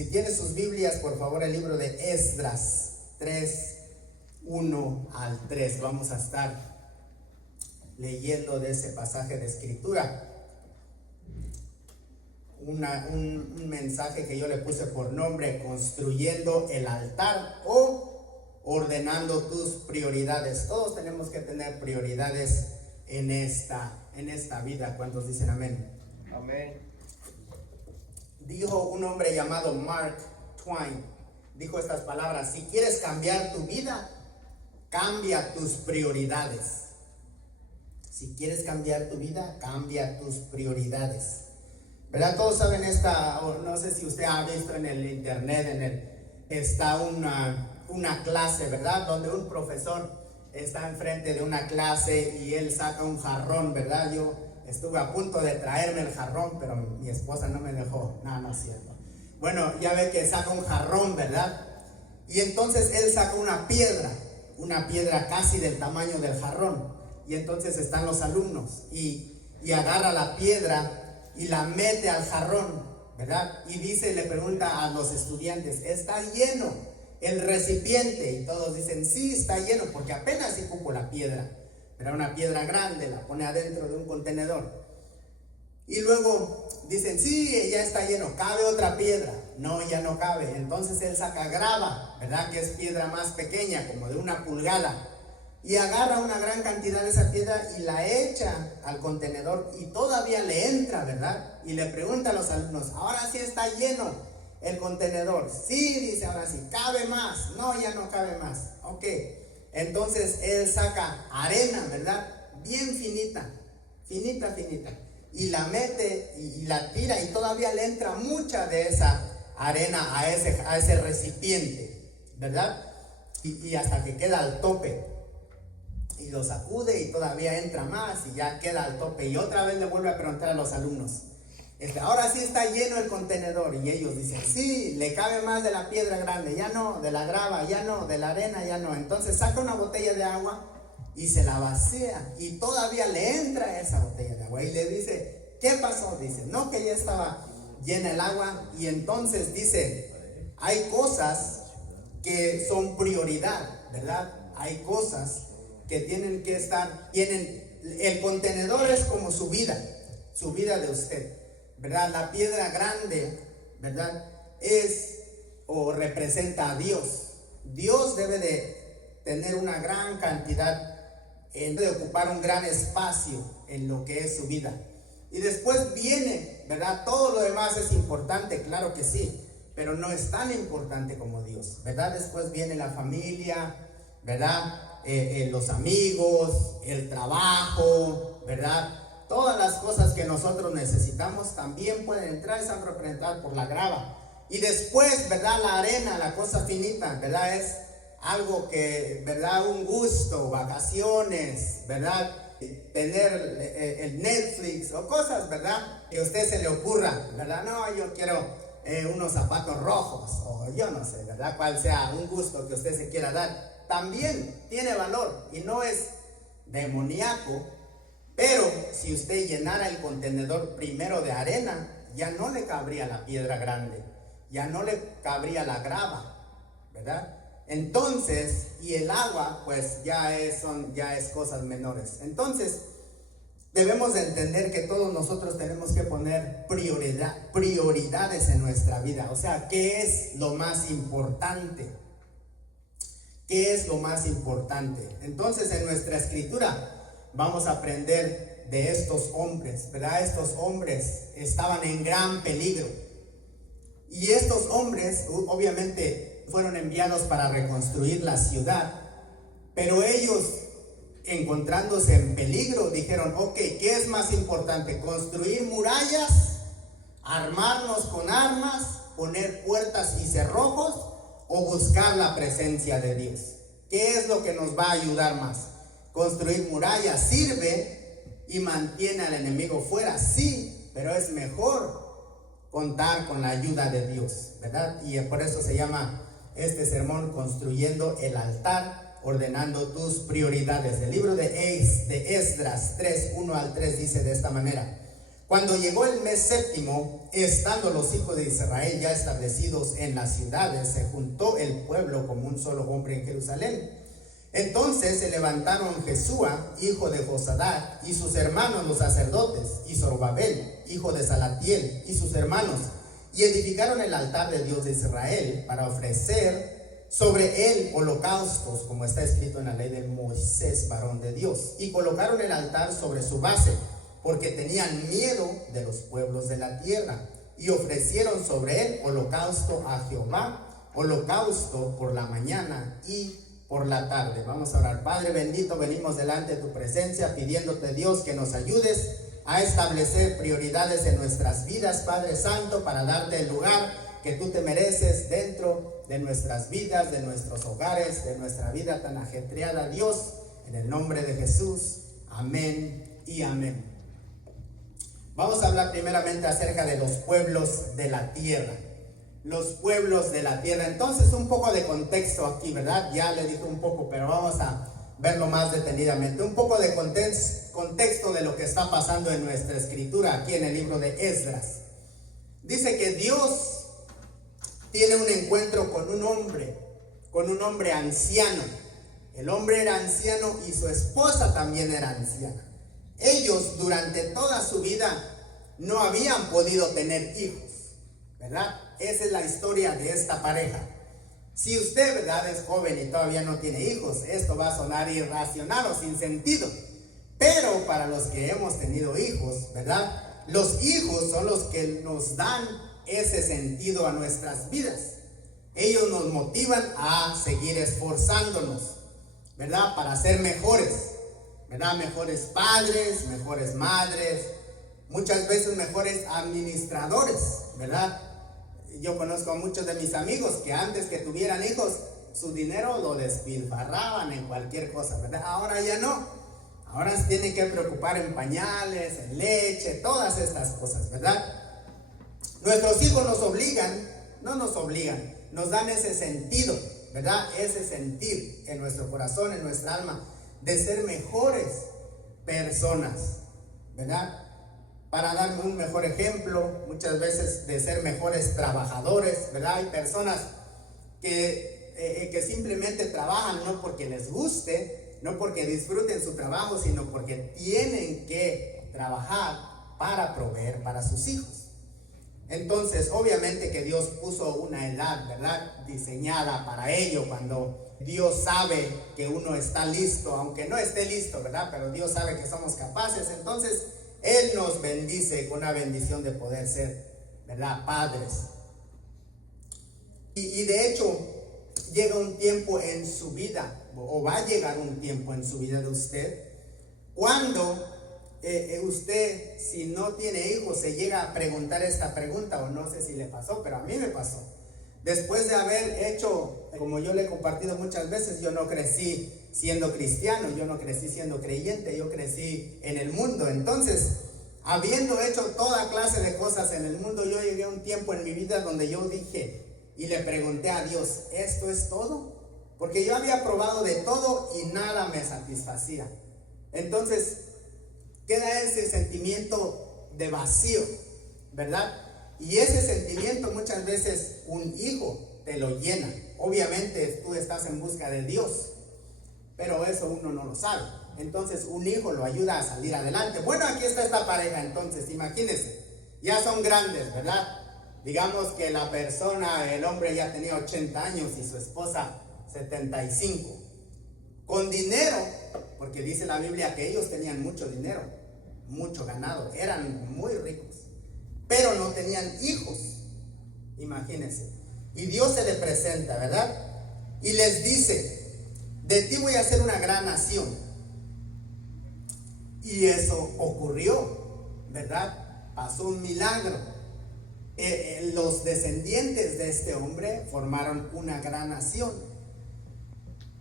Si tiene sus Biblias, por favor, el libro de Esdras 3, 1 al 3. Vamos a estar leyendo de ese pasaje de escritura. Un mensaje que yo le puse por nombre: construyendo el altar o ordenando tus prioridades. Todos tenemos que tener prioridades en esta vida. ¿Cuántos dicen amén? Amén. Dijo un hombre llamado Mark Twain, dijo estas palabras: si quieres cambiar tu vida, cambia tus prioridades. Si quieres cambiar tu vida, cambia tus prioridades. ¿Verdad? Todos saben no sé si usted ha visto en el internet, está una clase, ¿verdad? Donde un profesor está enfrente de una clase y él saca un jarrón, ¿verdad? Yo estuve a punto de traerme el jarrón, pero mi esposa no me dejó. No es cierto. Bueno, ya ve que saca un jarrón, ¿verdad? Y entonces él saca una piedra casi del tamaño del jarrón. Y entonces están los alumnos y agarra la piedra y la mete al jarrón, ¿verdad? Y le pregunta a los estudiantes: ¿está lleno el recipiente? Y todos dicen: sí, está lleno, porque apenas se cupo la piedra. Era una piedra grande, la pone adentro de un contenedor. Y luego dicen: sí, ya está lleno, ¿cabe otra piedra? No, ya no cabe. Entonces él saca grava, ¿verdad? Que es piedra más pequeña, como de 1 pulgada. Y agarra una gran cantidad de esa piedra y la echa al contenedor y todavía le entra, ¿verdad? Y le pregunta a los alumnos: ¿ahora sí está lleno el contenedor? Sí, dice, ahora sí. ¿Cabe más? No, ya no cabe más. Ok. Entonces él saca arena, ¿verdad? Bien finita, y la mete y la tira y todavía le entra mucha de esa arena a ese recipiente, ¿verdad? Y hasta que queda al tope. Y lo sacude y todavía entra más y ya queda al tope. Y otra vez le vuelve a preguntar a los alumnos: ahora sí está lleno el contenedor. Y ellos dicen: sí, le cabe más de la piedra grande, ya no, de la grava, ya no, de la arena, ya no. Entonces saca una botella de agua y se la vacía y todavía le entra esa botella de agua. Y le dice: ¿qué pasó? Dice: no, que ya estaba llena el agua. Y entonces dice: hay cosas que son prioridad, ¿verdad? Hay cosas que tienen que estar, el contenedor es como su vida de usted, ¿verdad? La piedra grande, ¿verdad? Es o representa a Dios. Dios debe de tener una gran cantidad, de ocupar un gran espacio en lo que es su vida. Y después viene, ¿verdad? Todo lo demás es importante, claro que sí, pero no es tan importante como Dios, ¿verdad? Después viene la familia, ¿verdad? Los amigos, el trabajo, ¿verdad? Todas las cosas que nosotros necesitamos también pueden entrar, están representadas por la grava. Y después, ¿verdad? La arena, la cosa finita, ¿verdad? Es algo que, ¿verdad? Un gusto, vacaciones, ¿verdad? Tener el Netflix o cosas, ¿verdad? Que a usted se le ocurra, ¿verdad? No, yo quiero unos zapatos rojos, o yo no sé, ¿verdad? Cuál sea un gusto que usted se quiera dar. También tiene valor y no es demoníaco, pero si usted llenara el contenedor primero de arena, ya no le cabría la piedra grande, ya no le cabría la grava, ¿verdad? Entonces, y el agua, pues ya es cosas menores. Entonces, debemos de entender que todos nosotros tenemos que poner prioridades en nuestra vida. O sea, ¿qué es lo más importante? ¿Qué es lo más importante? Entonces, en nuestra escritura vamos a aprender de estos hombres, ¿verdad? Estos hombres estaban en gran peligro. Y estos hombres, obviamente, fueron enviados para reconstruir la ciudad. Pero ellos, encontrándose en peligro, dijeron: ok, ¿qué es más importante? ¿Construir murallas? ¿Armarnos con armas? ¿Poner puertas y cerrojos? ¿O buscar la presencia de Dios? ¿Qué es lo que nos va a ayudar más? ¿Construir murallas sirve y mantiene al enemigo fuera? Sí, pero es mejor contar con la ayuda de Dios, ¿verdad? Y por eso se llama este sermón: construyendo el altar, ordenando tus prioridades. El libro de Esdras 3, 1 al 3 dice de esta manera: Cuando llegó el mes séptimo, estando los hijos de Israel ya establecidos en las ciudades, se juntó el pueblo como un solo hombre en Jerusalén. Entonces se levantaron Jesúa, hijo de Josadac, y sus hermanos los sacerdotes, y Zorobabel, hijo de Salatiel, y sus hermanos, y edificaron el altar de Dios de Israel para ofrecer sobre él holocaustos, como está escrito en la ley de Moisés, varón de Dios. Y colocaron el altar sobre su base, porque tenían miedo de los pueblos de la tierra, y ofrecieron sobre él holocausto a Jehová, holocausto por la mañana y por la tarde. Vamos a orar. Padre bendito, venimos delante de tu presencia pidiéndote, Dios, que nos ayudes a establecer prioridades en nuestras vidas, Padre Santo, para darte el lugar que tú te mereces dentro de nuestras vidas, de nuestros hogares, de nuestra vida tan ajetreada, Dios, en el nombre de Jesús. Amén y amén. Vamos a hablar primeramente acerca de los pueblos de la tierra. Los pueblos de la tierra. Entonces, un poco de contexto aquí, ¿verdad? Ya le dije un poco, pero vamos a verlo más detenidamente. Un poco de contexto de lo que está pasando en nuestra escritura aquí en el libro de Esdras. Dice que Dios tiene un encuentro con un hombre anciano. El hombre era anciano y su esposa también era anciana. Ellos durante toda su vida no habían podido tener hijos, ¿verdad? Esa es la historia de esta pareja. Si usted, ¿verdad?, es joven y todavía no tiene hijos, esto va a sonar irracional o sin sentido. Pero para los que hemos tenido hijos, ¿verdad?, los hijos son los que nos dan ese sentido a nuestras vidas. Ellos nos motivan a seguir esforzándonos, ¿verdad?, para ser mejores, ¿verdad? Mejores padres, mejores madres, muchas veces mejores administradores, ¿verdad? Yo conozco a muchos de mis amigos que antes que tuvieran hijos, su dinero lo despilfarraban en cualquier cosa, ¿verdad? Ahora ya no. Ahora se tienen que preocupar en pañales, en leche, todas estas cosas, ¿verdad? Nuestros hijos nos dan ese sentido, ¿verdad? Ese sentir en nuestro corazón, en nuestra alma, de ser mejores personas, ¿verdad? Para dar un mejor ejemplo, muchas veces de ser mejores trabajadores, ¿verdad? Hay personas que simplemente trabajan no porque les guste, no porque disfruten su trabajo, sino porque tienen que trabajar para proveer para sus hijos. Entonces, obviamente que Dios puso una edad, ¿verdad?, diseñada para ello. Cuando Dios sabe que uno está listo, aunque no esté listo, ¿verdad?, pero Dios sabe que somos capaces, entonces Él nos bendice con una bendición de poder ser, ¿verdad?, padres. Y de hecho, llega un tiempo en su vida, o va a llegar un tiempo en su vida de usted, cuando usted, si no tiene hijos, se llega a preguntar esta pregunta, o no sé si le pasó, pero a mí me pasó. Después de haber hecho, como yo le he compartido muchas veces, yo no crecí siendo cristiano, yo no crecí siendo creyente, yo crecí en el mundo. Entonces, habiendo hecho toda clase de cosas en el mundo, yo llegué a un tiempo en mi vida donde yo dije y le pregunté a Dios, ¿esto es todo? Porque yo había probado de todo y nada me satisfacía. Entonces, queda ese sentimiento de vacío, ¿verdad? Y ese sentimiento muchas veces un hijo te lo llena. Obviamente tú estás en busca de Dios, pero eso uno no lo sabe. Entonces un hijo lo ayuda a salir adelante. Bueno, aquí está esta pareja, entonces imagínense, ya son grandes, ¿verdad? Digamos que la persona, el hombre ya tenía 80 años y su esposa 75. Con dinero, porque dice la Biblia que ellos tenían mucho dinero, mucho ganado, eran muy ricos, pero no tenían hijos, imagínense. Y Dios se le presenta, ¿verdad? Y les dice, de ti voy a hacer una gran nación. Y eso ocurrió, ¿verdad? Pasó un milagro. Los descendientes de este hombre formaron una gran nación,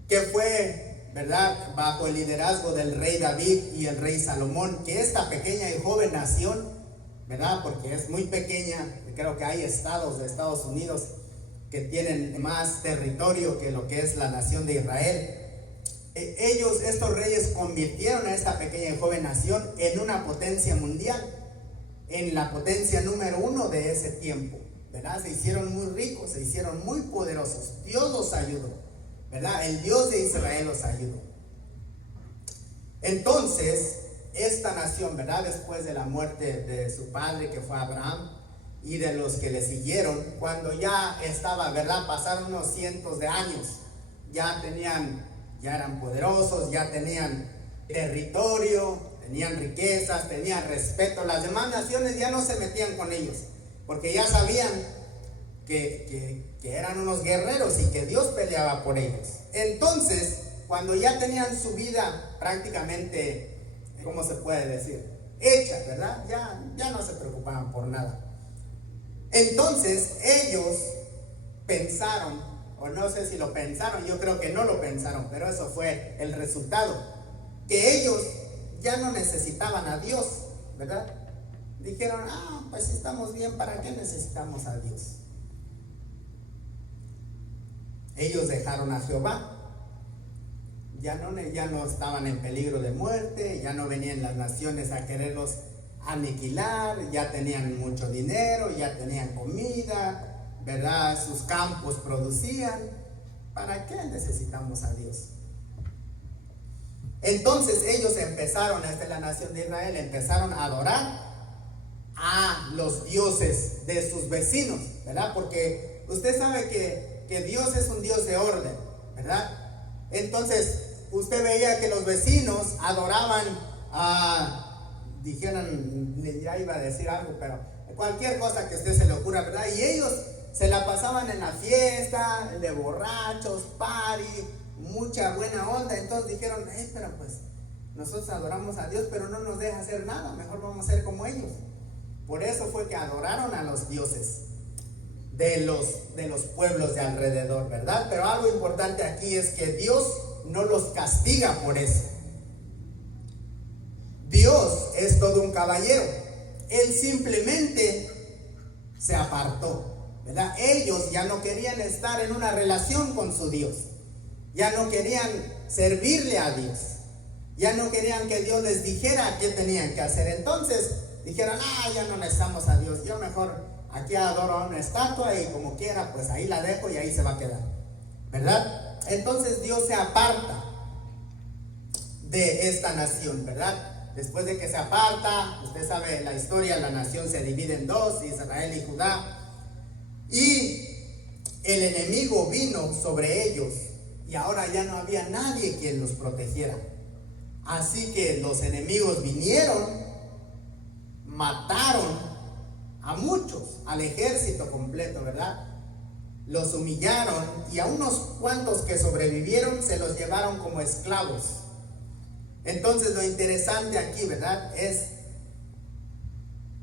que fue, ¿verdad?, bajo el liderazgo del rey David y el rey Salomón, que esta pequeña y joven nación, ¿verdad?, porque es muy pequeña, creo que hay estados de Estados Unidos que tienen más territorio que lo que es la nación de Israel. Estos reyes convirtieron a esta pequeña y joven nación en una potencia mundial. en la potencia número 1 de ese tiempo, ¿verdad? Se hicieron muy ricos, se hicieron muy poderosos. Dios los ayudó, ¿verdad? El Dios de Israel los ayudó. Entonces, esta nación, ¿verdad? Después de la muerte de su padre, que fue Abraham, y de los que le siguieron, cuando ya estaba, ¿verdad? Pasaron unos cientos de años, ya eran poderosos, ya tenían territorio, tenían riquezas, tenían respeto. Las demás naciones ya no se metían con ellos, porque ya sabían que eran unos guerreros y que Dios peleaba por ellos. Entonces, cuando ya tenían su vida prácticamente, ¿cómo se puede decir? Hecha, ¿verdad? Ya no se preocupaban por nada. Entonces ellos pensaron, o no sé si lo pensaron, yo creo que no lo pensaron, pero eso fue el resultado, que ellos ya no necesitaban a Dios, ¿verdad? Dijeron, pues si estamos bien, ¿para qué necesitamos a Dios? Ellos dejaron a Jehová. Ya no estaban en peligro de muerte, ya no venían las naciones a quererlos aniquilar, ya tenían mucho dinero, ya tenían comida, ¿verdad? Sus campos producían. ¿Para qué necesitamos a Dios? Entonces ellos empezaron, la nación de Israel, empezaron a adorar a los dioses de sus vecinos, ¿verdad? Porque usted sabe que Dios es un Dios de orden, ¿verdad? Entonces usted veía que los vecinos adoraban ya iba a decir algo, pero cualquier cosa que a usted se le ocurra, ¿verdad? Y ellos se la pasaban en la fiesta, de borrachos, party, mucha buena onda. Entonces dijeron, pero pues nosotros adoramos a Dios, pero no nos deja hacer nada, mejor vamos a ser como ellos. Por eso fue que adoraron a los dioses de los pueblos de alrededor, ¿verdad? Pero algo importante aquí es que Dios no los castiga por eso. Dios es todo un caballero. Él simplemente se apartó, ¿verdad? Ellos ya no querían estar en una relación con su Dios, ya no querían servirle a Dios, ya no querían que Dios les dijera qué tenían que hacer. Entonces dijeron, ya no necesitamos a Dios, yo mejor aquí adoro a una estatua y como quiera, pues ahí la dejo y ahí se va a quedar, ¿verdad? Entonces Dios se aparta de esta nación, ¿verdad? Después de que se aparta, usted sabe la historia, la nación se divide en dos, Israel y Judá, y el enemigo vino sobre ellos y ahora ya no había nadie quien los protegiera. Así que los enemigos vinieron, mataron a muchos, al ejército completo, ¿verdad? Los humillaron y a unos cuantos que sobrevivieron se los llevaron como esclavos. Entonces lo interesante aquí, ¿verdad?, es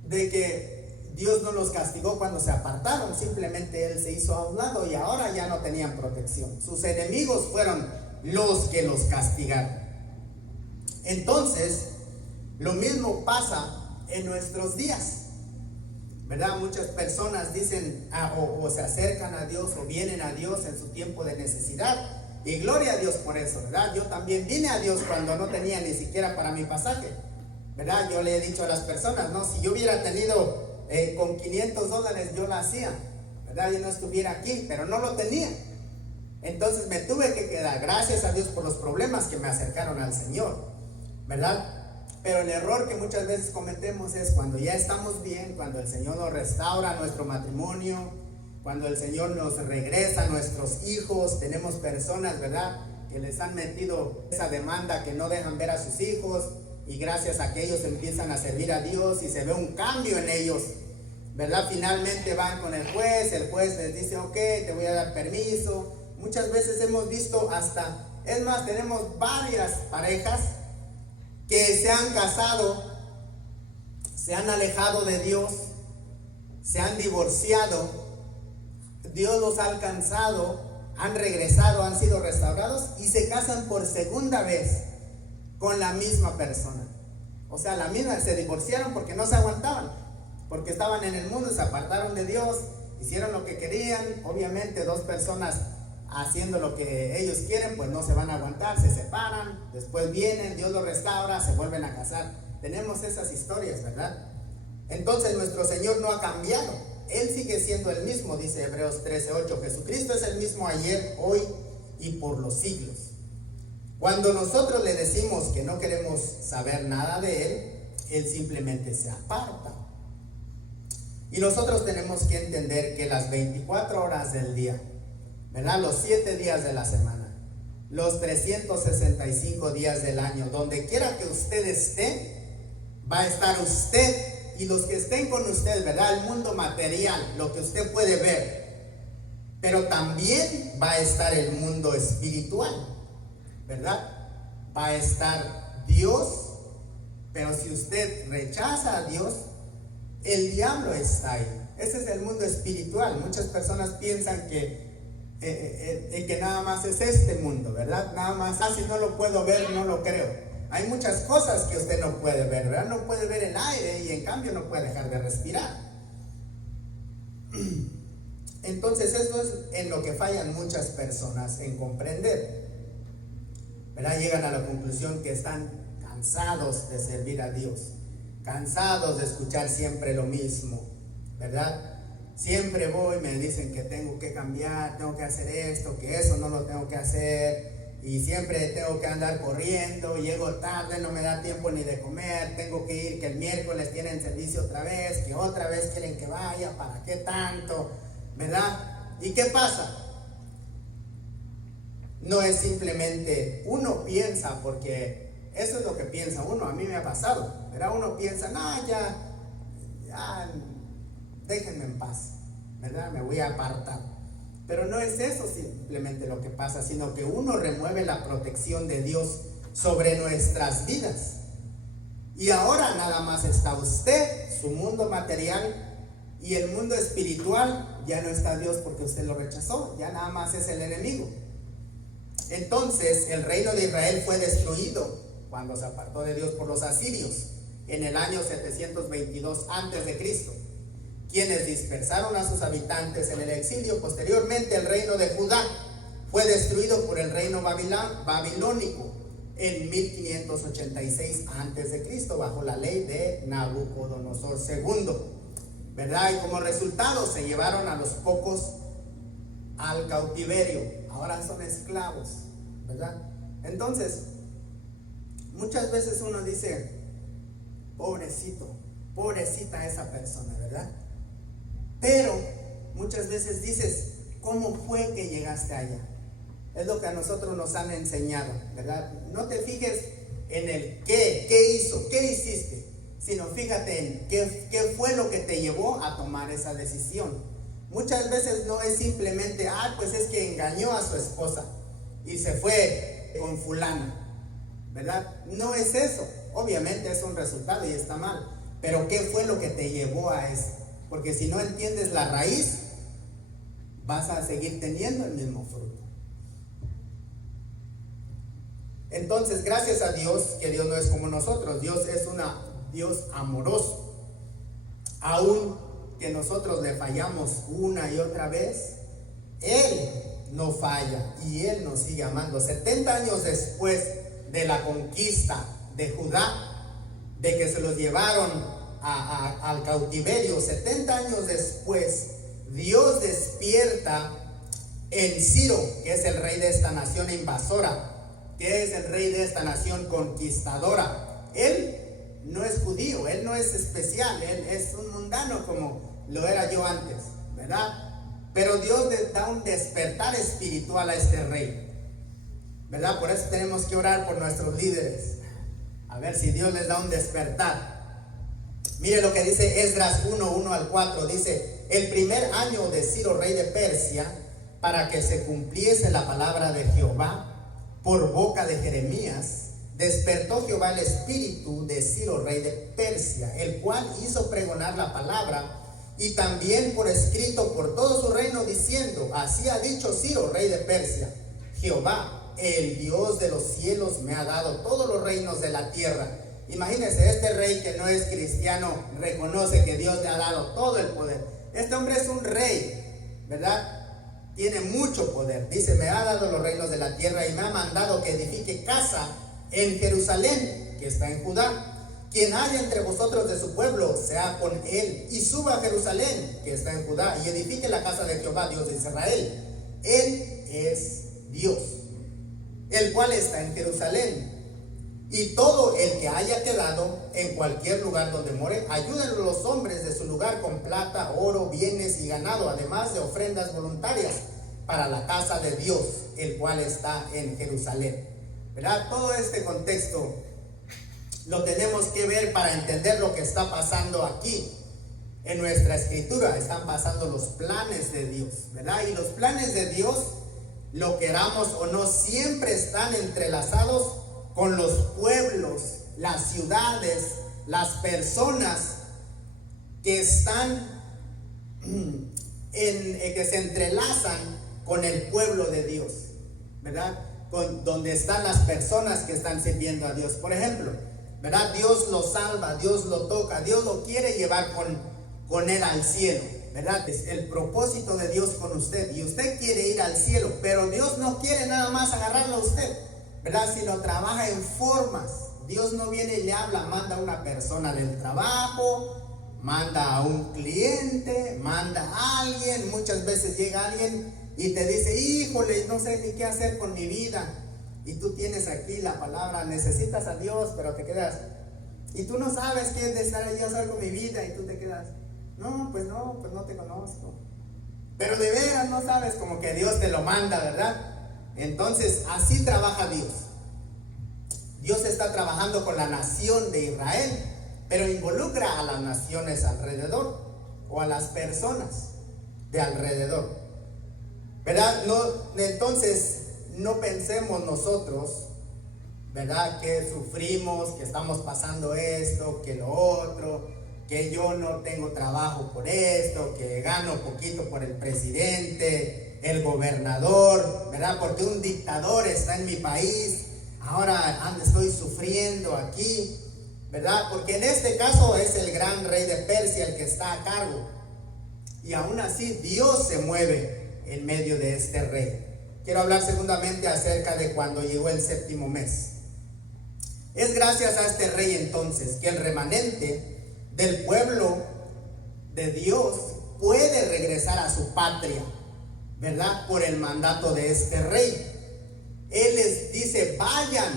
de que Dios no los castigó cuando se apartaron, simplemente Él se hizo a un lado y ahora ya no tenían protección. Sus enemigos fueron los que los castigaron. Entonces, lo mismo pasa en nuestros días, ¿verdad? Muchas personas dicen o se acercan a Dios o vienen a Dios en su tiempo de necesidad. Y gloria a Dios por eso, ¿verdad? Yo también vine a Dios cuando no tenía ni siquiera para mi pasaje, ¿verdad? Yo le he dicho a las personas, no, si yo hubiera tenido con $500 yo lo hacía, ¿verdad? Yo no estuviera aquí, pero no lo tenía. Entonces me tuve que quedar, gracias a Dios por los problemas que me acercaron al Señor, ¿verdad? Pero el error que muchas veces cometemos es cuando ya estamos bien, cuando el Señor nos restaura nuestro matrimonio, cuando el Señor nos regresa a nuestros hijos. Tenemos personas, ¿verdad?, que les han metido esa demanda que no dejan ver a sus hijos, y gracias a que ellos empiezan a servir a Dios y se ve un cambio en ellos, ¿verdad? Finalmente van con el juez les dice, ok, te voy a dar permiso. Muchas veces hemos visto es más, tenemos varias parejas que se han casado, se han alejado de Dios, se han divorciado, Dios los ha alcanzado, han regresado, han sido restaurados y se casan por segunda vez con la misma persona. O sea, se divorciaron porque no se aguantaban, porque estaban en el mundo, se apartaron de Dios, hicieron lo que querían. Obviamente 2 personas haciendo lo que ellos quieren, pues no se van a aguantar, se separan, después vienen, Dios los restaura, se vuelven a casar. Tenemos esas historias, ¿verdad? Entonces nuestro Señor no ha cambiado. Él sigue siendo el mismo, dice Hebreos 13:8. Jesucristo es el mismo ayer, hoy y por los siglos. Cuando nosotros le decimos que no queremos saber nada de Él, Él simplemente se aparta. Y nosotros tenemos que entender que las 24 horas del día, ¿verdad? Los 7 días de la semana, los 365 días del año, donde quiera que usted esté, va a estar usted y los que estén con usted, ¿verdad? El mundo material, lo que usted puede ver. Pero también va a estar el mundo espiritual, ¿verdad? Va a estar Dios. Pero si usted rechaza a Dios, el diablo está ahí. Ese es el mundo espiritual. Muchas personas piensan que nada más es este mundo, ¿verdad? Nada más, si no lo puedo ver, no lo creo. Hay muchas cosas que usted no puede ver, ¿verdad? No puede ver el aire y en cambio no puede dejar de respirar. Entonces eso es en lo que fallan muchas personas en comprender, ¿verdad? Llegan a la conclusión que están cansados de servir a Dios, cansados de escuchar siempre lo mismo, ¿verdad? Siempre voy, me dicen que tengo que cambiar, tengo que hacer esto, que eso no lo tengo que hacer, y siempre tengo que andar corriendo, llego tarde, no me da tiempo ni de comer, tengo que ir, que el miércoles tienen servicio otra vez, que otra vez quieren que vaya, ¿para qué tanto? ¿Verdad? ¿Y qué pasa? No es simplemente, uno piensa, porque eso es lo que piensa uno, a mí me ha pasado, ¿verdad? Uno piensa, no, ya, déjenme en paz, ¿verdad? Me voy a apartar. Pero no es eso simplemente lo que pasa, sino que uno remueve la protección de Dios sobre nuestras vidas. Y ahora nada más está usted, su mundo material, y el mundo espiritual ya no está Dios porque usted lo rechazó, ya nada más es el enemigo. Entonces el reino de Israel fue destruido cuando se apartó de Dios por los asirios en el año 722 a.C., quienes dispersaron a sus habitantes en el exilio. Posteriormente el reino de Judá fue destruido por el reino babilónico en 1586 a.C. bajo la ley de Nabucodonosor II, ¿verdad? Y como resultado se llevaron a los pocos al cautiverio, ahora son esclavos, ¿verdad? Entonces muchas veces uno dice, pobrecito, pobrecita esa persona, ¿verdad? Pero muchas veces dices, ¿cómo fue que llegaste allá? Es lo que a nosotros nos han enseñado, ¿verdad? No te fijes en el qué hizo, qué hiciste, sino fíjate en qué fue lo que te llevó a tomar esa decisión. Muchas veces no es simplemente, pues es que engañó a su esposa y se fue con fulana, ¿verdad? No es eso. Obviamente es un resultado y está mal, pero ¿qué fue lo que te llevó a eso? Porque si no entiendes la raíz, vas a seguir teniendo el mismo fruto. Entonces, gracias a Dios, que Dios no es como nosotros. Dios es un Dios amoroso. Aún que nosotros le fallamos una y otra vez, Él no falla y Él nos sigue amando. 70 años después de la conquista de Judá, de que se los llevaron al cautiverio, 70 años después, Dios despierta en Ciro, que es el rey de esta nación invasora, que es el rey de esta nación conquistadora. Él no es judío, él no es especial, él es un mundano como lo era yo antes, ¿verdad? Pero Dios le da un despertar espiritual a este rey, ¿verdad? Por eso tenemos que orar por nuestros líderes, a ver si Dios les da un despertar. Mire lo que dice Esdras 1:1-4, dice, el primer año de Ciro, rey de Persia, para que se cumpliese la palabra de Jehová por boca de Jeremías, despertó Jehová el espíritu de Ciro, rey de Persia, el cual hizo pregonar la palabra y también por escrito por todo su reino, diciendo, así ha dicho Ciro, rey de Persia, Jehová, el Dios de los cielos, me ha dado todos los reinos de la tierra. Imagínense, este rey que no es cristiano reconoce que Dios le ha dado todo el poder. Este hombre es un rey, ¿verdad? Tiene mucho poder. Dice, me ha dado los reinos de la tierra y me ha mandado que edifique casa en Jerusalén, que está en Judá, quien haya entre vosotros de su pueblo, sea con él, y suba a Jerusalén, que está en Judá, y edifique la casa de Jehová, Dios de Israel. Él es Dios, el cual está en Jerusalén. Y todo el que haya quedado en cualquier lugar donde more, ayúdenlo los hombres de su lugar con plata, oro, bienes y ganado, además de ofrendas voluntarias para la casa de Dios, el cual está en Jerusalén. ¿Verdad? Todo este contexto lo tenemos que ver para entender lo que está pasando aquí. En nuestra escritura están pasando los planes de Dios, ¿verdad? Y los planes de Dios, lo queramos o no, siempre están entrelazados con los pueblos, las ciudades, las personas que están que se entrelazan con el pueblo de Dios, ¿verdad? Donde están las personas que están sirviendo a Dios. Por ejemplo, ¿verdad? Dios lo salva, Dios lo toca, Dios lo quiere llevar con él al cielo, ¿verdad? Es el propósito de Dios con usted, y usted quiere ir al cielo, pero Dios no quiere nada más agarrarlo a usted, ¿verdad? Sino trabaja en formas. Dios no viene y le habla, manda a una persona del trabajo, manda a un cliente, manda a alguien. Muchas veces llega alguien y te dice, híjole, no sé ni qué hacer con mi vida. Y tú tienes aquí la palabra, necesitas a Dios, pero te quedas, y tú no sabes qué es desear a Dios hacer con mi vida, y tú te quedas, no te conozco. Pero de veras no sabes, como que Dios te lo manda, ¿verdad? Entonces, así trabaja Dios. Dios está trabajando con la nación de Israel, pero involucra a las naciones alrededor, o a las personas de alrededor, ¿verdad? Entonces, no pensemos nosotros, ¿verdad?, que sufrimos, que estamos pasando esto, que lo otro, que yo no tengo trabajo por esto, que gano poquito por el presidente, el gobernador, ¿verdad? Porque un dictador está en mi país, ahora estoy sufriendo aquí, ¿verdad? Porque en este caso es el gran rey de Persia el que está a cargo, y aún así Dios se mueve en medio de este rey. Quiero hablar segundamente acerca de cuando llegó el séptimo mes. Es gracias a este rey entonces que el remanente del pueblo de Dios puede regresar a su patria, ¿verdad? Por el mandato de este rey. Él les dice, vayan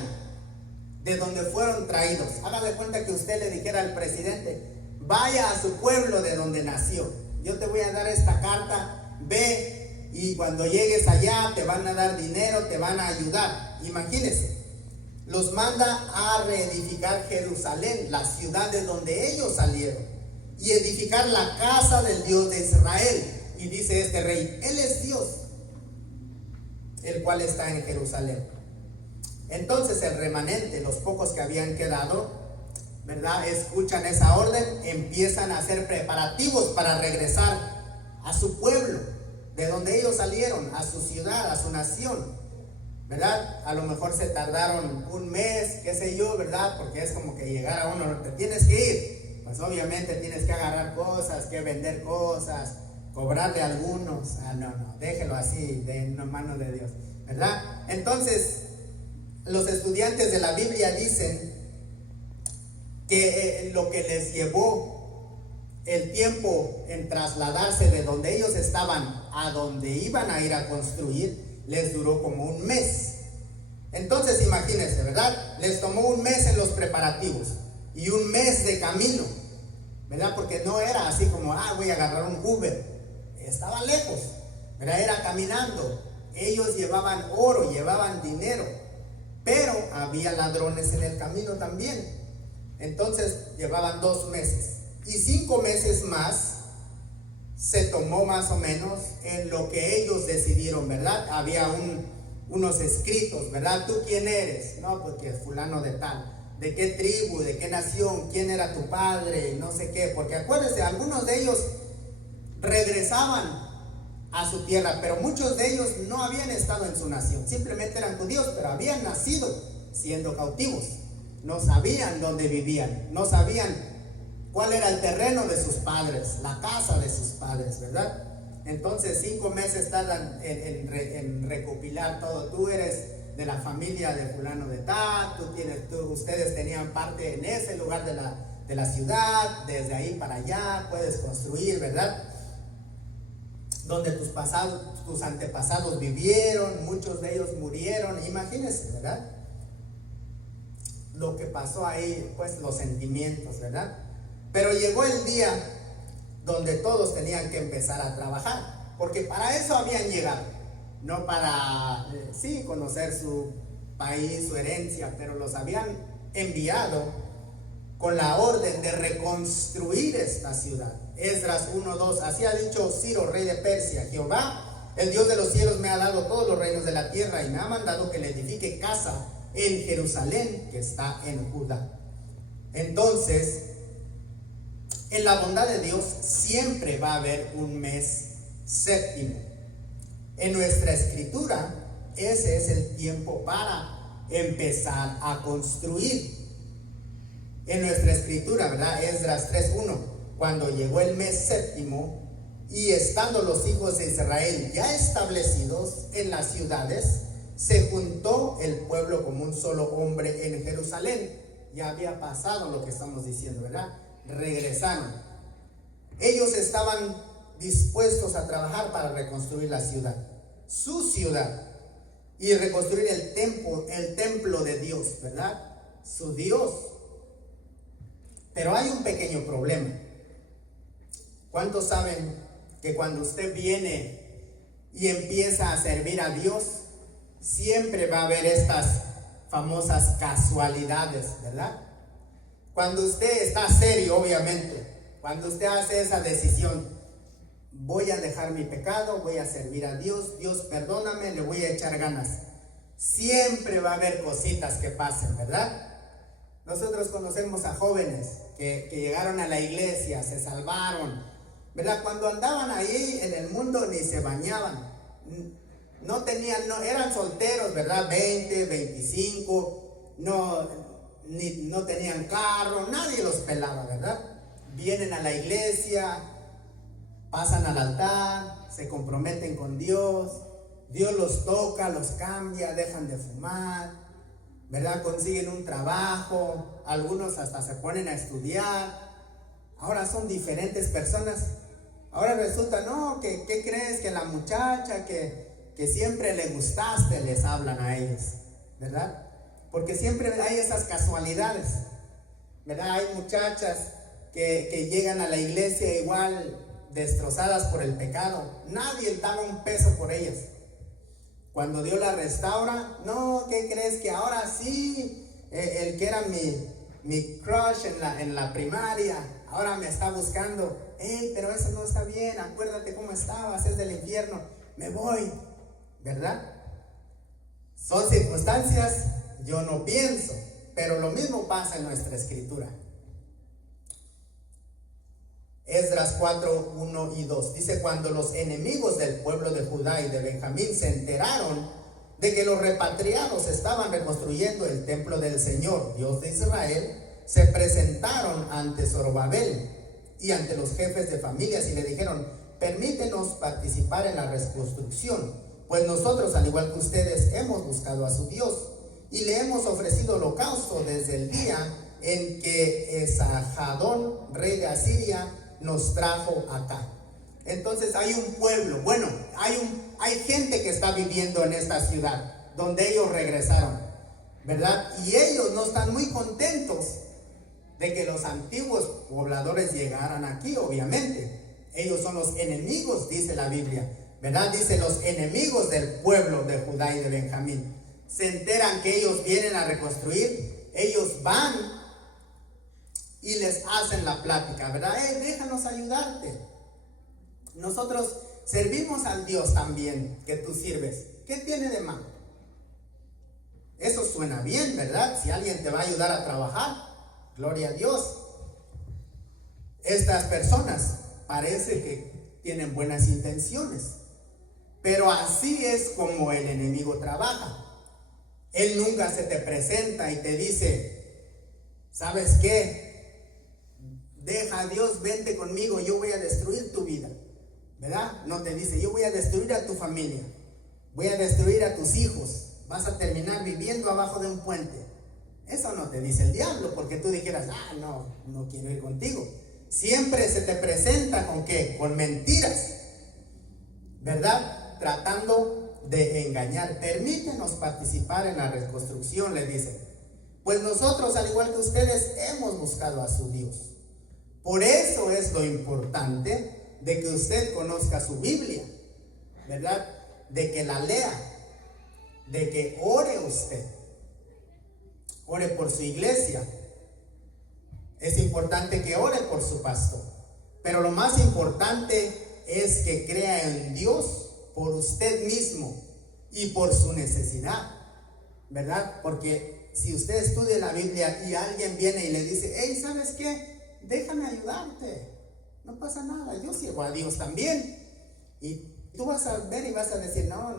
de donde fueron traídos. Haga de cuenta que usted le dijera al presidente, vaya a su pueblo de donde nació. Yo te voy a dar esta carta, ve, y cuando llegues allá te van a dar dinero, te van a ayudar. Imagínense, los manda a reedificar Jerusalén, la ciudad de donde ellos salieron, y edificar la casa del Dios de Israel. Y dice este rey, Él es Dios, el cual está en Jerusalén. Entonces el remanente, los pocos que habían quedado, ¿verdad?, escuchan esa orden, empiezan a hacer preparativos para regresar a su pueblo, de donde ellos salieron, a su ciudad, a su nación, ¿verdad? A lo mejor se tardaron un mes, qué sé yo, ¿verdad? Porque es como que llegar a uno, te tienes que ir, pues obviamente tienes que agarrar cosas, que vender cosas, cobrarle a algunos. No, déjelo así, de mano de Dios, ¿verdad? Entonces, los estudiantes de la Biblia dicen que lo que les llevó el tiempo en trasladarse de donde ellos estaban a donde iban a ir a construir, les duró como un mes. Entonces imagínense, ¿verdad? Les tomó un mes en los preparativos y un mes de camino, ¿verdad? Porque no era así como, voy a agarrar un Uber. Estaba lejos, ¿verdad? Era caminando. Ellos llevaban oro, llevaban dinero, pero había ladrones en el camino también. Entonces llevaban 2 meses. Y 5 meses más se tomó más o menos en lo que ellos decidieron, ¿verdad? Había unos escritos, ¿verdad? ¿Tú quién eres? No, pues que es fulano de tal. ¿De qué tribu? ¿De qué nación? ¿Quién era tu padre? No sé qué. Porque acuérdense, algunos de ellos regresaban a su tierra, pero muchos de ellos no habían estado en su nación. Simplemente eran judíos, pero habían nacido siendo cautivos. No sabían dónde vivían, no sabían cuál era el terreno de sus padres, la casa de sus padres, ¿verdad? Entonces 5 meses tardan en recopilar todo. Tú eres de la familia de fulano de tal, ustedes tenían parte en ese lugar de la ciudad, desde ahí para allá puedes construir, ¿verdad? Donde tus antepasados vivieron, muchos de ellos murieron, imagínense, ¿verdad? Lo que pasó ahí, pues los sentimientos, ¿verdad? Pero llegó el día donde todos tenían que empezar a trabajar, porque para eso habían llegado, no para, sí, conocer su país, su herencia, pero los habían enviado con la orden de reconstruir esta ciudad. Esdras 1:2, así ha dicho Ciro, rey de Persia: Jehová, el Dios de los cielos, me ha dado todos los reinos de la tierra y me ha mandado que le edifique casa en Jerusalén, que está en Judá. Entonces, en la bondad de Dios siempre va a haber un mes séptimo. En nuestra escritura, ese es el tiempo para empezar a construir. En nuestra escritura, ¿verdad? Esdras 3:1, cuando llegó el mes séptimo y estando los hijos de Israel ya establecidos en las ciudades, se juntó el pueblo como un solo hombre en Jerusalén. Ya había pasado lo que estamos diciendo, ¿verdad? Regresaron. Ellos estaban dispuestos a trabajar para reconstruir la ciudad, su ciudad, y reconstruir el templo de Dios, ¿verdad? Su Dios. Pero hay un pequeño problema. ¿Cuántos saben que cuando usted viene y empieza a servir a Dios, siempre va a haber estas famosas casualidades, ¿verdad? Cuando usted está serio, obviamente, cuando usted hace esa decisión, voy a dejar mi pecado, voy a servir a Dios, Dios perdóname, le voy a echar ganas. Siempre va a haber cositas que pasen, ¿verdad? Nosotros conocemos a jóvenes que llegaron a la iglesia, se salvaron, ¿verdad? Cuando andaban ahí en el mundo ni se bañaban, no eran solteros, ¿verdad? 20, 25, no tenían carro, nadie los pelaba, ¿verdad? Vienen a la iglesia, pasan al altar, se comprometen con Dios, Dios los toca, los cambia, dejan de fumar, ¿verdad? Consiguen un trabajo, algunos hasta se ponen a estudiar, ahora son diferentes personas. Ahora resulta, no, ¿qué crees? Que la muchacha que siempre le gustaste, les hablan a ellos, ¿verdad? Porque siempre hay esas casualidades, ¿verdad? Hay muchachas que llegan a la iglesia igual destrozadas por el pecado, nadie daba un peso por ellas. Cuando Dios la restaura, no, ¿qué crees? Que ahora sí, el que era mi crush en la primaria, ahora me está buscando. Pero eso no está bien, acuérdate cómo estabas, es del infierno, me voy, ¿verdad? Son circunstancias, yo no pienso, pero lo mismo pasa en nuestra escritura. Esdras 4:1 y 2 dice: cuando los enemigos del pueblo de Judá y de Benjamín se enteraron de que los repatriados estaban reconstruyendo el templo del Señor, Dios de Israel, se presentaron ante Zorobabel y ante los jefes de familias y le dijeron: permítenos participar en la reconstrucción, pues nosotros, al igual que ustedes, hemos buscado a su Dios y le hemos ofrecido holocausto desde el día en que Esarhadón, rey de Asiria, nos trajo acá. Entonces hay un pueblo, bueno, hay gente que está viviendo en esta ciudad donde ellos regresaron, ¿verdad? Y ellos no están muy contentos de que los antiguos pobladores llegaran aquí, obviamente. Ellos son los enemigos, dice la Biblia, ¿verdad? Dice los enemigos del pueblo de Judá y de Benjamín. Se enteran que ellos vienen a reconstruir, ellos van y les hacen la plática, ¿verdad? Déjanos ayudarte. Nosotros servimos al Dios también que tú sirves. ¿Qué tiene de malo? Eso suena bien, ¿verdad? Si alguien te va a ayudar a trabajar, gloria a Dios. Estas personas parece que tienen buenas intenciones, pero así es como el enemigo trabaja. Él nunca se te presenta y te dice: ¿sabes qué? Deja a Dios, vente conmigo, yo voy a destruir tu vida, ¿verdad? No te dice: yo voy a destruir a tu familia, voy a destruir a tus hijos, vas a terminar viviendo abajo de un puente. Eso no te dice el diablo, porque tú dijeras, no quiero ir contigo. Siempre se te presenta ¿con qué? Con mentiras, ¿verdad? Tratando de engañar. Permítenos participar en la reconstrucción, le dicen. Pues nosotros, al igual que ustedes, hemos buscado a su Dios. Por eso es lo importante de que usted conozca su Biblia, ¿verdad? De que la lea, de que ore usted, ore por su iglesia. Es importante que ore por su pastor, pero lo más importante es que crea en Dios por usted mismo y por su necesidad, ¿verdad? Porque si usted estudia la Biblia y alguien viene y le dice, hey, ¿sabes qué? Déjame ayudarte, no pasa nada, yo sirvo a Dios también. Y tú vas a ver y vas a decir, no,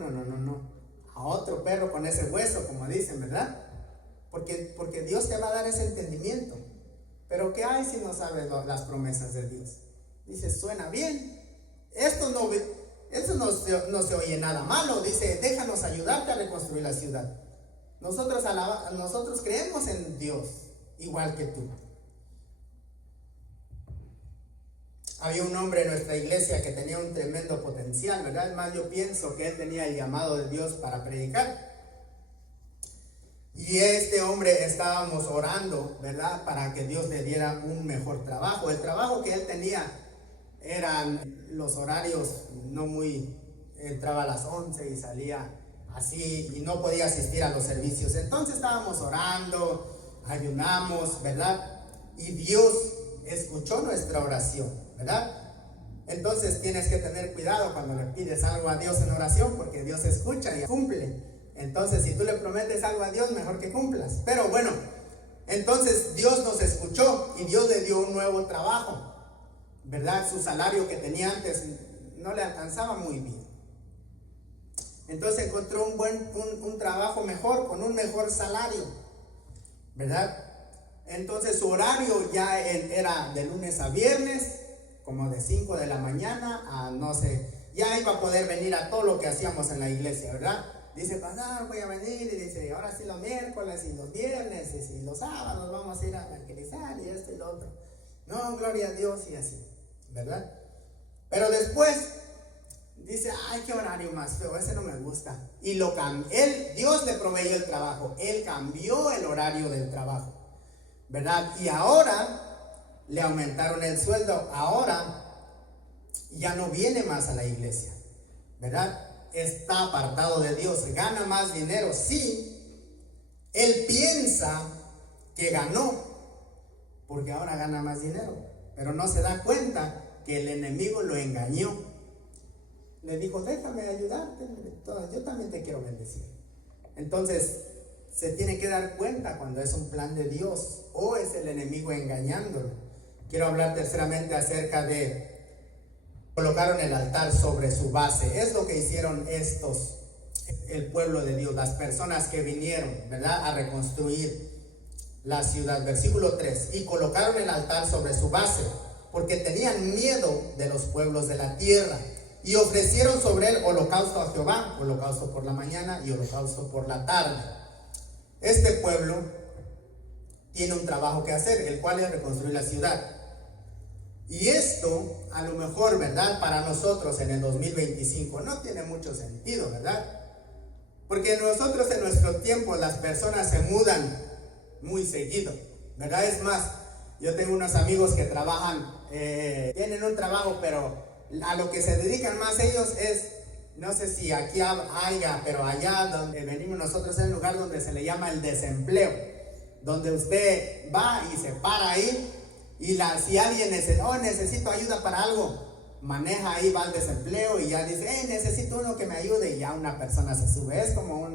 a otro perro con ese hueso, como dicen, ¿verdad? Porque Dios te va a dar ese entendimiento. Pero ¿qué hay si no sabes las promesas de Dios? Dice, suena bien. Esto no se oye nada malo. Dice, déjanos ayudarte a reconstruir la ciudad. Nosotros creemos en Dios, igual que tú. Había un hombre en nuestra iglesia que tenía un tremendo potencial, ¿verdad? Es más, yo pienso que él tenía el llamado de Dios para predicar. Y este hombre estábamos orando, ¿verdad? Para que Dios le diera un mejor trabajo. El trabajo que él tenía eran los horarios no muy... Entraba a las 11 y salía así y no podía asistir a los servicios. Entonces estábamos orando, ayunamos, ¿verdad? Y Dios escuchó nuestra oración, ¿verdad? Entonces tienes que tener cuidado cuando le pides algo a Dios en oración, porque Dios escucha y cumple. Entonces, si tú le prometes algo a Dios, mejor que cumplas. Pero bueno, entonces Dios nos escuchó y Dios le dio un nuevo trabajo, ¿verdad? Su salario que tenía antes no le alcanzaba muy bien. Entonces encontró un trabajo mejor, con un mejor salario, ¿verdad? Entonces su horario ya era de lunes a viernes, como de 5 de la mañana a no sé, ya iba a poder venir a todo lo que hacíamos en la iglesia, ¿verdad? Dice, pastor, voy a venir, y dice, ahora sí los miércoles y los viernes y los sábados vamos a ir a evangelizar y esto y lo otro. No, gloria a Dios y así, ¿verdad? Pero después dice, ay, qué horario más feo, ese no me gusta. Y Dios le proveyó el trabajo, él cambió el horario del trabajo, ¿verdad? Y ahora le aumentaron el sueldo, ahora ya no viene más a la iglesia, ¿verdad? Está apartado de Dios, gana más dinero, sí, él piensa que ganó, porque ahora gana más dinero, pero no se da cuenta que el enemigo lo engañó. Le dijo, déjame ayudarte, yo también te quiero bendecir. Entonces, se tiene que dar cuenta cuando es un plan de Dios o es el enemigo engañándolo. Quiero hablar terceramente acerca de colocaron el altar sobre su base. Es lo que hicieron el pueblo de Dios, las personas que vinieron, ¿verdad?, a reconstruir la ciudad. Versículo 3, y colocaron el altar sobre su base, porque tenían miedo de los pueblos de la tierra, y ofrecieron sobre él holocausto a Jehová, holocausto por la mañana y holocausto por la tarde. Este pueblo tiene un trabajo que hacer, el cual es reconstruir la ciudad. Y esto, a lo mejor, ¿verdad?, para nosotros en el 2025 no tiene mucho sentido, ¿verdad? Porque nosotros en nuestro tiempo las personas se mudan muy seguido, ¿verdad? Es más, yo tengo unos amigos que trabajan, tienen un trabajo, pero a lo que se dedican más ellos es, no sé si aquí haya, pero allá donde venimos nosotros es el lugar donde se le llama el desempleo, donde usted va y se para ahí. Y si alguien necesito ayuda para algo, maneja ahí, va al desempleo y ya dice, necesito uno que me ayude, y ya una persona se sube. Es como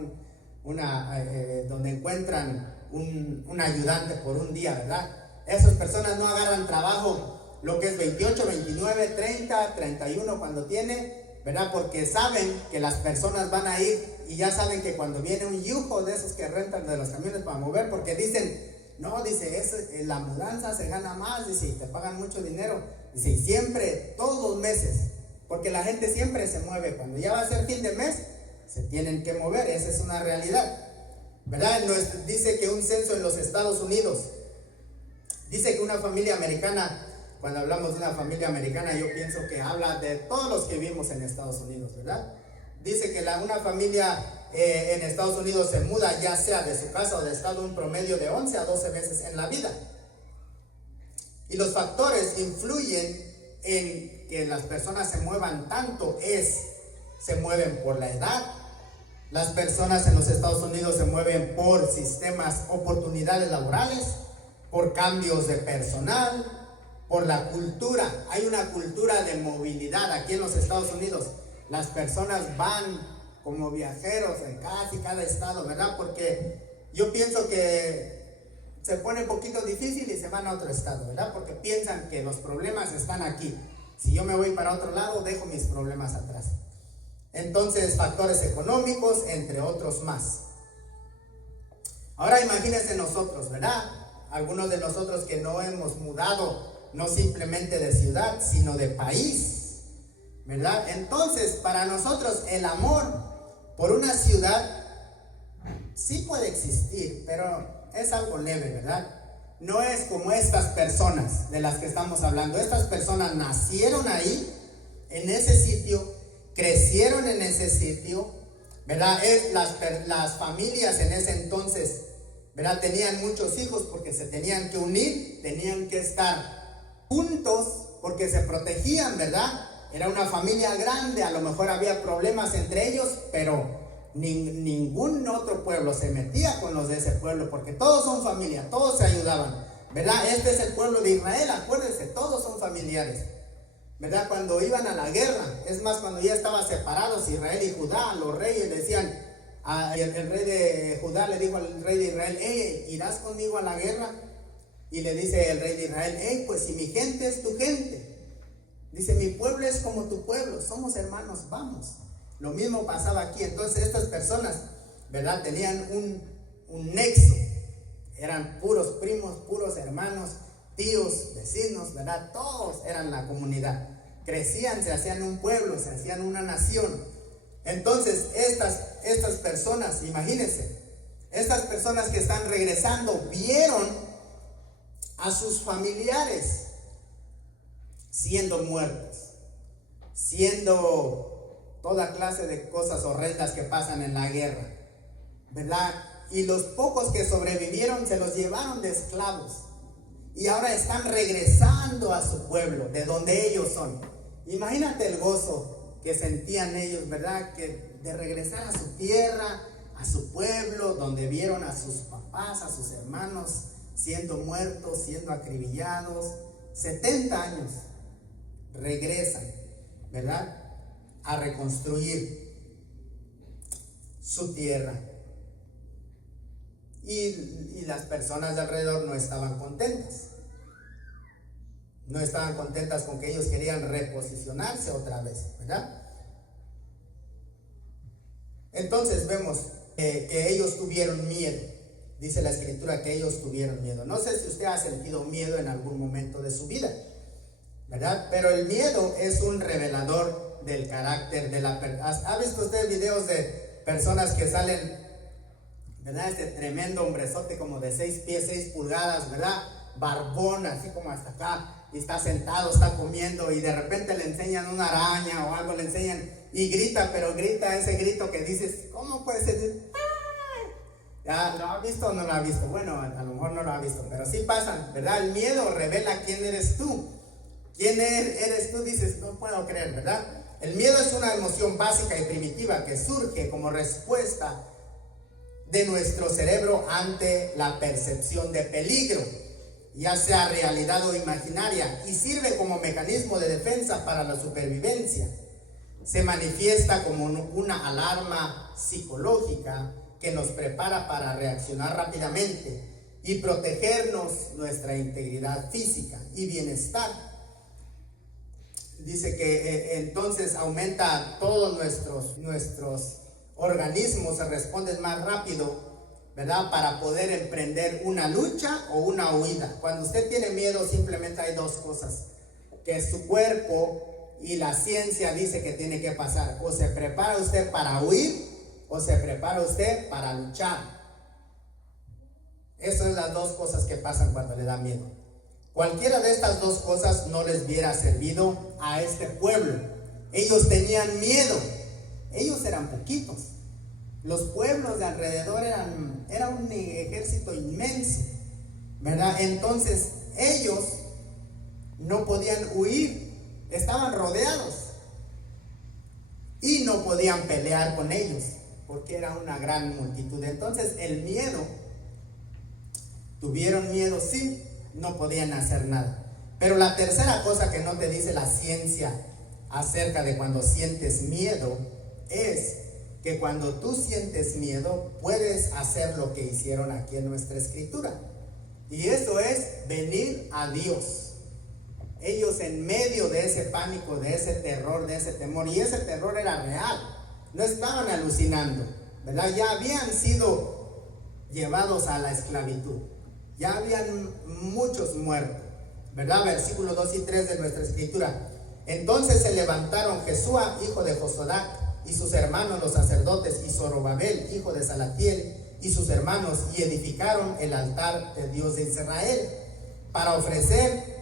donde encuentran un ayudante por un día, ¿verdad? Esas personas no agarran trabajo, lo que es 28, 29, 30, 31 cuando tiene, ¿verdad? Porque saben que las personas van a ir y ya saben que cuando viene un yujo de esos que rentan de los camiones para mover, porque dicen, no, dice, la mudanza se gana más, dice, y te pagan mucho dinero, dice, y siempre, todos los meses, porque la gente siempre se mueve, cuando ya va a ser fin de mes, se tienen que mover, esa es una realidad, ¿verdad? Dice que un censo en los Estados Unidos, dice que una familia americana, cuando hablamos de una familia americana, yo pienso que habla de todos los que vivimos en Estados Unidos, ¿verdad? Dice que una familia en Estados Unidos se muda ya sea de su casa o de estado un promedio de 11 a 12 veces en la vida. Y los factores influyen en que las personas se muevan tanto se mueven por la edad. Las personas en los Estados Unidos se mueven por sistemas, oportunidades laborales, por cambios de personal, por la cultura. Hay una cultura de movilidad aquí en los Estados Unidos. Las personas van como viajeros en casi cada estado, ¿verdad? Porque yo pienso que se pone un poquito difícil y se van a otro estado, ¿verdad? Porque piensan que los problemas están aquí. Si yo me voy para otro lado, dejo mis problemas atrás. Entonces, factores económicos, entre otros más. Ahora imagínense nosotros, ¿verdad? Algunos de nosotros que no hemos mudado, no simplemente de ciudad, sino de país, ¿verdad? Entonces, para nosotros el amor por una ciudad sí puede existir, pero es algo leve, ¿verdad? No es como estas personas de las que estamos hablando. Estas personas nacieron ahí, en ese sitio, crecieron en ese sitio, ¿verdad? Las familias en ese entonces, ¿verdad? Tenían muchos hijos porque se tenían que unir, tenían que estar juntos porque se protegían, ¿verdad? Era una familia grande, a lo mejor había problemas entre ellos, pero ningún otro pueblo se metía con los de ese pueblo, porque todos son familia, todos se ayudaban, ¿verdad? Este es el pueblo de Israel, acuérdense, todos son familiares, ¿verdad? Cuando iban a la guerra, es más, cuando ya estaban separados Israel y Judá, los reyes decían, el rey de Judá le dijo al rey de Israel, ¿irás conmigo a la guerra? Y le dice el rey de Israel, pues si mi gente es tu gente, dice, mi pueblo es como tu pueblo, somos hermanos, vamos. Lo mismo pasaba aquí. Entonces estas personas, ¿verdad? Tenían un nexo, eran puros primos, puros hermanos, tíos, vecinos, ¿verdad? Todos eran la comunidad, crecían, se hacían un pueblo, se hacían una nación. Entonces estas personas, imagínense, estas personas que están regresando vieron a sus familiares siendo muertos, siendo toda clase de cosas horrendas que pasan en la guerra, ¿verdad? Y los pocos que sobrevivieron se los llevaron de esclavos y ahora están regresando a su pueblo, de donde ellos son. Imagínate el gozo que sentían ellos, ¿verdad? Que de regresar a su tierra, a su pueblo, donde vieron a sus papás, a sus hermanos siendo muertos, siendo acribillados. 70 años regresan, ¿verdad? A reconstruir su tierra. Y las personas de alrededor no estaban contentas. No estaban contentas con que ellos querían reposicionarse otra vez, ¿verdad? Entonces vemos que ellos tuvieron miedo. Dice la escritura que ellos tuvieron miedo. No sé si usted ha sentido miedo en algún momento de su vida, ¿verdad? Pero el miedo es un revelador del carácter de la persona. ¿Ha visto usted videos de personas que salen, ¿verdad? Este tremendo hombrezote como de 6 pies, 6 pulgadas, ¿verdad? Barbón, así como hasta acá, y está sentado, está comiendo, y de repente le enseñan una araña o algo, le enseñan, y grita, pero grita ese grito que dices, ¿cómo puede ser? ¿Ya lo ha visto o no lo ha visto? Bueno, a lo mejor no lo ha visto, pero sí pasan, ¿verdad? El miedo revela quién eres tú. ¿Quién eres tú? Dices, no puedo creer, ¿verdad? El miedo es una emoción básica y primitiva que surge como respuesta de nuestro cerebro ante la percepción de peligro, ya sea realidad o imaginaria, y sirve como mecanismo de defensa para la supervivencia. Se manifiesta como una alarma psicológica que nos prepara para reaccionar rápidamente y protegernos nuestra integridad física y bienestar. Dice que entonces aumenta todos nuestros organismos, se responden más rápido, ¿verdad? Para poder emprender una lucha o una huida. Cuando usted tiene miedo, simplemente hay dos cosas que su cuerpo y la ciencia dice que tiene que pasar: o se prepara usted para huir o se prepara usted para luchar. Esas son las dos cosas que pasan cuando le da miedo. Cualquiera de estas dos cosas no les hubiera servido a este pueblo. Ellos tenían miedo. Ellos eran poquitos. Los pueblos de alrededor era un ejército inmenso, ¿verdad? Entonces ellos no podían huir. Estaban rodeados. Y no podían pelear con ellos, porque era una gran multitud. Entonces el miedo, tuvieron miedo, sí, no podían hacer nada. Pero la tercera cosa que no te dice la ciencia acerca de cuando sientes miedo es que cuando tú sientes miedo puedes hacer lo que hicieron aquí en nuestra escritura, y eso es venir a Dios. Ellos en medio de ese pánico, de ese terror, de ese temor, y ese terror era real, no estaban alucinando, ¿verdad? Ya habían sido llevados a la esclavitud, ya habían muchos muertos, ¿verdad? Versículos 2 y 3 de nuestra escritura. Entonces se levantaron Jesúa, hijo de Josadac, y sus hermanos los sacerdotes, y Zorobabel, hijo de Salatiel, y sus hermanos, y edificaron el altar de Dios de Israel, para ofrecer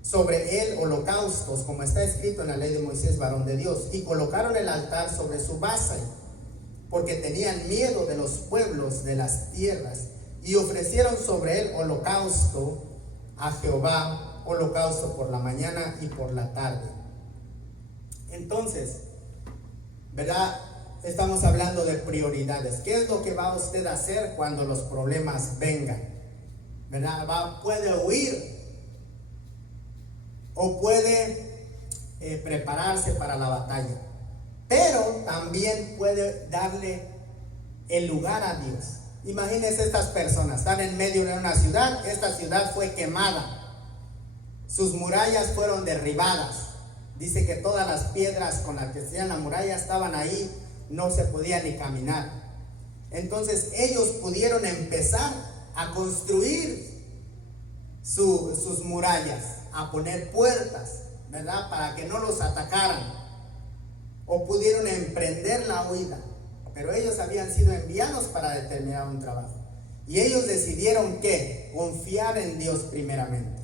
sobre él holocaustos, como está escrito en la ley de Moisés, varón de Dios. Y colocaron el altar sobre su base, porque tenían miedo de los pueblos de las tierras, y ofrecieron sobre él holocausto a Jehová, holocausto por la mañana y por la tarde. Entonces, ¿verdad? Estamos hablando de prioridades. ¿Qué es lo que va usted a hacer cuando los problemas vengan? ¿Verdad? Puede huir o puede prepararse para la batalla, pero también puede darle el lugar a Dios. Imagínense, estas personas están en medio de una ciudad. Esta ciudad fue quemada, sus murallas fueron derribadas. Dice que todas las piedras con las que hacían la muralla estaban ahí, no se podía ni caminar. Entonces ellos pudieron empezar a construir sus murallas, a poner puertas, ¿verdad? Para que no los atacaran, o pudieron emprender la huida. Pero ellos habían sido enviados para determinar un trabajo, y ellos decidieron que confiar en Dios primeramente.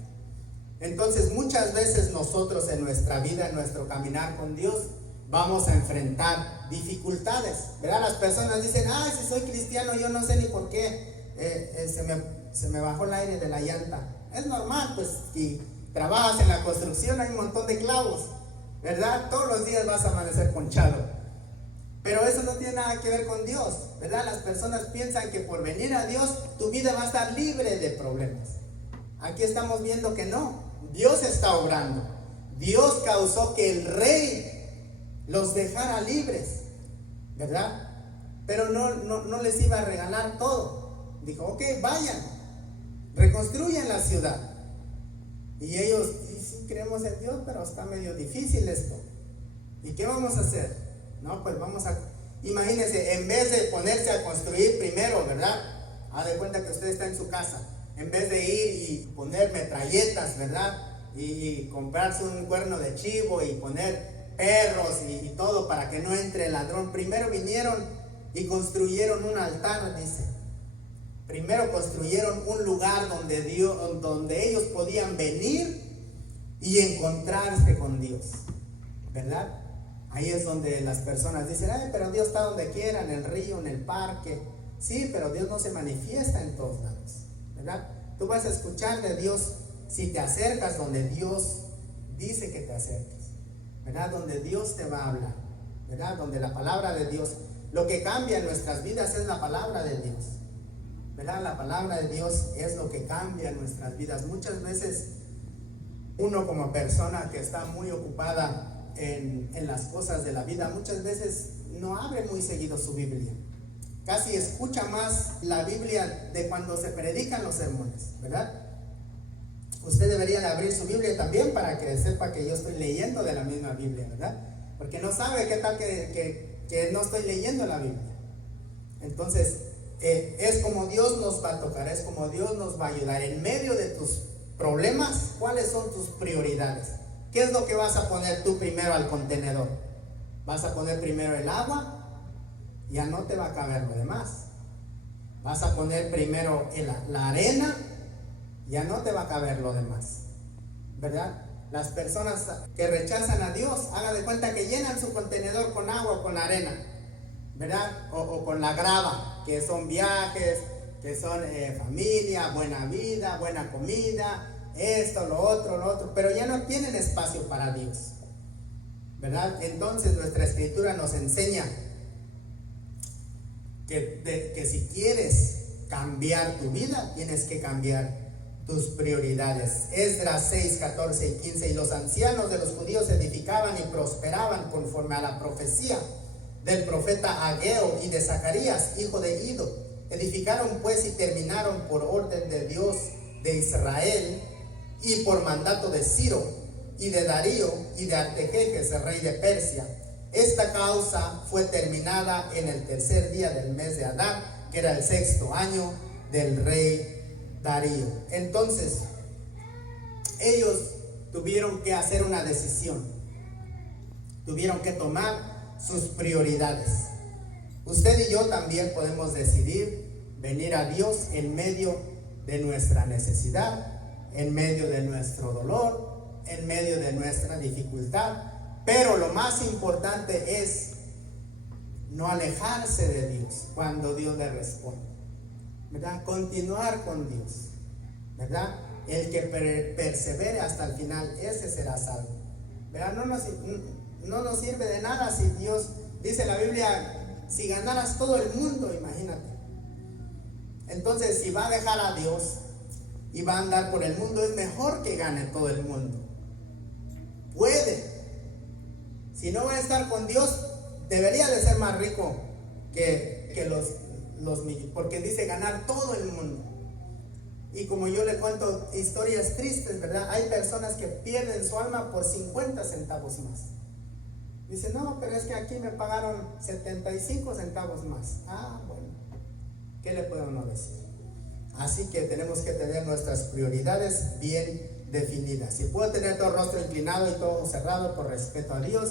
Entonces muchas veces nosotros en nuestra vida, en nuestro caminar con Dios, vamos a enfrentar dificultades, ¿verdad? Las personas dicen: ay, si soy cristiano, yo no sé ni por qué se me bajó el aire de la llanta. Es normal, pues si trabajas en la construcción hay un montón de clavos, ¿verdad? Todos los días vas a amanecer ponchado. Pero eso no tiene nada que ver con Dios, ¿verdad? Las personas piensan que por venir a Dios tu vida va a estar libre de problemas. Aquí estamos viendo que no. Dios está obrando. Dios causó que el rey los dejara libres, ¿verdad? Pero no les iba a regalar todo. Dijo: ok, vayan, reconstruyan la ciudad. Y ellos: sí, creemos en Dios, pero está medio difícil esto. ¿Y qué vamos a hacer? No, pues imagínense, en vez de ponerse a construir primero, ¿verdad? Haz de cuenta que usted está en su casa. En vez de ir y poner metralletas, ¿verdad? Y comprarse un cuerno de chivo y poner perros y todo para que no entre el ladrón. Primero vinieron y construyeron un altar, dice. Primero construyeron un lugar donde ellos podían venir y encontrarse con Dios, ¿verdad? Ahí es donde las personas dicen: ay, pero Dios está donde quiera, en el río, en el parque. Sí, pero Dios no se manifiesta en todos lados, ¿verdad? Tú vas a escuchar de Dios si te acercas donde Dios dice que te acerques, ¿verdad? Donde Dios te va a hablar, ¿verdad? Donde la palabra de Dios, lo que cambia en nuestras vidas es la palabra de Dios, ¿verdad? La palabra de Dios es lo que cambia en nuestras vidas. Muchas veces uno, como persona que está muy ocupada en las cosas de la vida, muchas veces no abre muy seguido su Biblia. Casi escucha más la Biblia de cuando se predican los sermones, ¿verdad? Usted debería de abrir su Biblia también para que sepa que yo estoy leyendo de la misma Biblia, ¿verdad? Porque no sabe qué tal que no estoy leyendo la Biblia. Entonces es como Dios nos va a tocar, es como Dios nos va a ayudar. En medio de tus problemas, ¿cuáles son tus prioridades? ¿Qué es lo que vas a poner tú primero al contenedor? ¿Vas a poner primero el agua ya no te va a caber lo demás. Vas a poner primero la arena, ya no te va a caber lo demás, ¿verdad? Las personas que rechazan a Dios, haga de cuenta que llenan su contenedor con agua o con arena, ¿verdad? O con la grava, que son viajes, que son familia, buena vida, buena comida, esto, lo otro, pero ya no tienen espacio para Dios, ¿verdad? Entonces nuestra escritura nos enseña que si quieres cambiar tu vida, tienes que cambiar tus prioridades. Esdras 6, 14 y 15. Y los ancianos de los judíos edificaban y prosperaban conforme a la profecía del profeta Ageo y de Zacarías, hijo de Ido. Edificaron pues y terminaron por orden de Dios de Israel y por mandato de Ciro y de Darío y de Artajerjes, rey de Persia. Esta causa fue terminada en el tercer día del mes de Adar, que era el 6º año del rey Darío. Entonces, ellos tuvieron que hacer una decisión. Tuvieron que tomar sus prioridades. Usted y yo también podemos decidir venir a Dios en medio de nuestra necesidad, en medio de nuestro dolor, en medio de nuestra dificultad. Pero lo más importante es no alejarse de Dios cuando Dios le responde, ¿verdad? Continuar con Dios, ¿verdad? El que persevere hasta el final, ese será salvo, ¿verdad? No nos sirve de nada si Dios, dice la Biblia, si ganaras todo el mundo, imagínate. Entonces, si va a dejar a Dios y va a andar por el mundo, es mejor que gane todo el mundo. Puede. Si no va a estar con Dios, debería de ser más rico que los porque dice ganar todo el mundo. Y como yo le cuento historias tristes, ¿verdad? Hay personas que pierden su alma por 50 centavos más. Dice, no, pero es que aquí me pagaron 75 centavos más. Ah, bueno, ¿qué le puedo uno decir? Así que tenemos que tener nuestras prioridades bien definidas. Si puedo tener todo el rostro inclinado y todo cerrado por respeto a Dios.